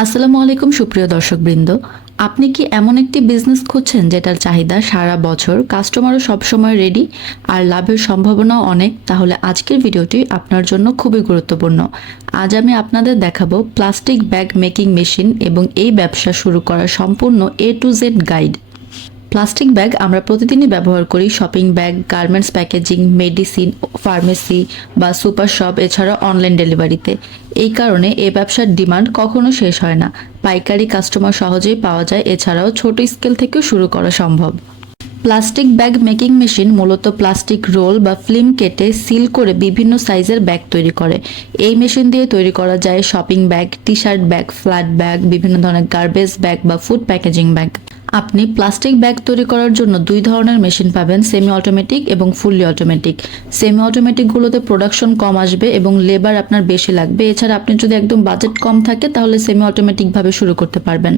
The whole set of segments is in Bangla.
আসসালামু আলাইকুম সুপ্রিয় দর্শকবৃন্দ। আপনি কি এমন একটি বিজনেস খুঁজছেন যেটার চাহিদা সারা বছর, কাস্টমারও সবসময় রেডি আর লাভের সম্ভাবনাও অনেক? তাহলে আজকের ভিডিওটি আপনার জন্য খুবই গুরুত্বপূর্ণ। আজ আমি আপনাদের দেখাবো প্লাস্টিক ব্যাগ মেকিং মেশিন এবং এই ব্যবসা শুরু করার সম্পূর্ণ A to Z guide. Plastic bag আমরা প্রতিদিনই ব্যবহার করি shopping bag, garments packaging, medicine, pharmacy বা সুপার শপ, এছাড়া অনলাইন ডেলিভারিতে। এই কারণে এই ব্যবসার ডিমান্ড কখনো শেষ হয় না। পাইকারি কাস্টমার সহজেই পাওয়া যায়, এছাড়াও ছোট স্কেল থেকেও শুরু করা সম্ভব। প্লাস্টিক ব্যাগ মেকিং মেশিন মূলত প্লাস্টিক রোল বা ফিল্ম কেটে সিল করে বিভিন্ন সাইজের ব্যাগ তৈরি করে। এই মেশিন দিয়ে তৈরি করা যায় shopping bag, T shirt bag, flat bag, বিভিন্ন ধরনের গার্বেজ ব্যাগ বা ফুড প্যাকেজিং ব্যাগ। আপনি প্লাস্টিক ব্যাগ তৈরি করার জন্য দুই ধরনের মেশিন পাবেন, সেমি অটোমেটিক এবং ফুললি অটোমেটিক। সেমি অটোমেটিকগুলোতে প্রোডাকশন কম আসবে এবং লেবার আপনার বেশি লাগবে। এছাড়া আপনি যদি একদম বাজেট কম থাকে তাহলে সেমি অটোমেটিকভাবে শুরু করতে পারবেন।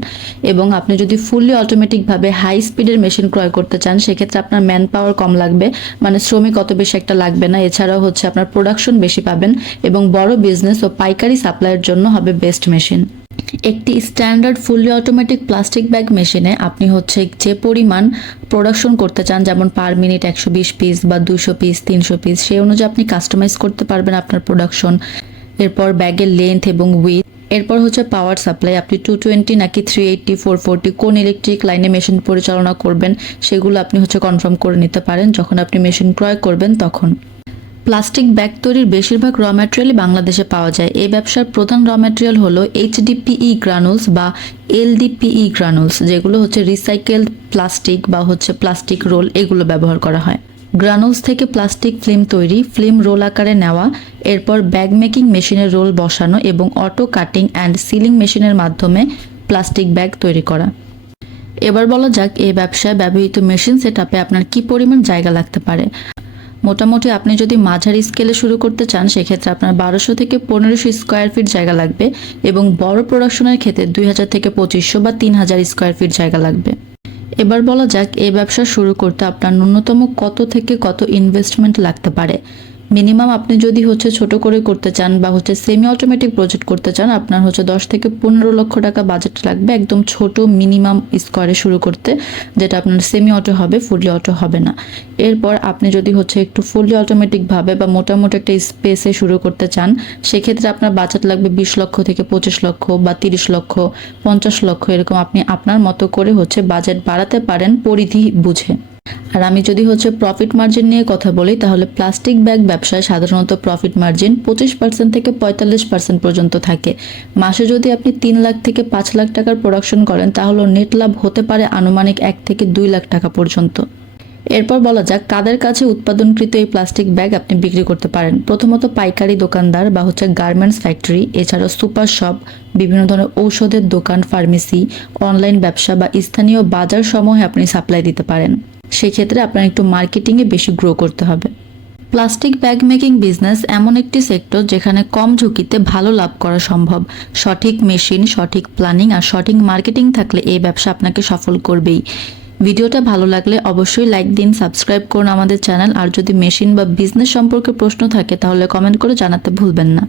এবং আপনি যদি ফুললি অটোমেটিকভাবে হাই স্পিডের মেশিন ক্রয় করতে চান সেক্ষেত্রে আপনার ম্যান পাওয়ার কম লাগবে, মানে শ্রমিক অত বেশি একটা লাগবে না। এছাড়াও হচ্ছে আপনার প্রোডাকশন বেশি পাবেন এবং বড় বিজনেস ও পাইকারি সাপ্লাইয়ের জন্য হবে বেস্ট মেশিন। একটি standard fully automatic plastic bag মেশিনে আপনি হচ্ছে যে পরিমাণ প্রোডাকশন করতে চান, যেমন পার মিনিট 120 পিস বা 200 পিস, 300 পিস, সেই অনুযায়ী আপনি কাস্টমাইজ করতে পারবেন আপনার প্রোডাকশন। এরপর ব্যাগের লেন্থ এবং উইথ। এরপর হচ্ছে পাওয়ার সাপ্লাই, আপনি 220 নাকি 380, 440 কোন ইলেকট্রিক লাইনে মেশিন পরিচালনা করবেন সেগুলো আপনি হচ্ছে কনফার্ম করে নিতে পারেন যখন আপনি মেশিন ক্রয় করবেন তখন। প্লাস্টিক ব্যাগ তৈরির বেশিরভাগ র ম্যাটেরিয়ালই বাংলাদেশে পাওয়া যায়। এই ব্যবসার প্রধান র ম্যাটেরিয়াল হলো HDPE গ্রানুলস বা LDPE গ্রানুলস, যেগুলো হচ্ছে রিসাইকেলড প্লাস্টিক বা হচ্ছে প্লাস্টিক রোল, এগুলো ব্যবহার করা হয়। গ্রানুলস থেকে প্লাস্টিক ফিল্ম তৈরি, ফিল্ম রোল আকারে নেওয়া, এরপর ব্যাগ মেকিং মেশিনে রোল বসানো এবং অটো কাটিং অ্যান্ড সিলিং মেশিনের মাধ্যমে প্লাস্টিক ব্যাগ তৈরি করা। এবার বলা যাক এই ব্যবসায় ব্যবহৃত মেশিন সেটআপে আপনার কি পরিমাণ জায়গা লাগতে পারে। মোটামুটি আপনি যদি মাঝারি স্কেলে শুরু করতে চান সেক্ষেত্রে আপনার 1200 থেকে 1500 স্কোয়ার ফিট জায়গা লাগবে এবং বড় প্রোডাকশনের ক্ষেত্রে 2000 থেকে 2500 বা 3000 স্কোয়ার ফিট জায়গা লাগবে। এবার বলা যাক এই ব্যবসা শুরু করতে আপনার ন্যূনতম কত থেকে কত ইনভেস্টমেন্ট লাগতে পারে। মিনিমাম আপনি যদি হচ্ছে ছোট করে করতে চান বা হচ্ছে সেমি অটোমেটিক প্রজেক্ট করতে চান, আপনার হচ্ছে 10 থেকে 15 লক্ষ টাকা বাজেট লাগবে একদম ছোট মিনিমাম স্কোয়ারে শুরু করতে, যেটা আপনার সেমি অটো হবে, ফুললি অটো হবে না। এরপর আপনি যদি হচ্ছে একটু ফুললি অটোমেটিক ভাবে বা মোটামুটি একটা স্পেসে শুরু করতে চান সেক্ষেত্রে আপনার বাজেট লাগবে 20 লক্ষ থেকে 25 লক্ষ বা 30 লক্ষ, 50 লক্ষ, এরকম আপনি আপনার মতো করে হচ্ছে বাজেট বাড়াতে পারেন পরিধি বুঝে। আর আমি যদি হচ্ছে প্রফিট মার্জিন নিয়ে কথা বলি তাহলে প্লাস্টিক ব্যাগ ব্যবসায় সাধারণত প্রফিট মার্জিন 25% থেকে 45% পর্যন্ত থাকে। মাসে যদি আপনি 3 লাখ থেকে 5 লাখ টাকার প্রোডাকশন করেন তাহলে নেট লাভ হতে পারে আনুমানিক 1 থেকে 2 লাখ টাকা পর্যন্ত। এরপর বলা যাক কাদের কাছে উৎপাদনকৃত এই প্লাস্টিক ব্যাগ আপনি বিক্রি করতে পারেন। প্রথমত পাইকারি দোকানদার বা হচ্ছে গার্মেন্টস ফ্যাক্টরি, এছাড়া সুপার শপ, বিভিন্ন ধরনের ঔষধের দোকান, ফার্মেসি, অনলাইন ব্যবসা বা স্থানীয় বাজার সমূহে আপনি সাপ্লাই দিতে পারেন। সেক্ষেত্রে আপনার একটু মার্কেটিংয়ে বেশি গ্রো করতে হবে। প্লাস্টিক ব্যাগ মেকিং বিজনেস এমন একটি সেক্টর যেখানে কম ঝুঁকিতে ভালো লাভ করা সম্ভব। সঠিক মেশিন, সঠিক প্ল্যানিং আর সঠিক মার্কেটিং থাকলে এই ব্যবসা আপনাকে সফল করবেই। ভিডিওটা ভালো লাগলে অবশ্যই লাইক দিন, সাবস্ক্রাইব করুন আমাদের চ্যানেল। আর যদি মেশিন বা বিজনেস সম্পর্কে প্রশ্ন থাকে তাহলে কমেন্ট করে জানাতে ভুলবেন না।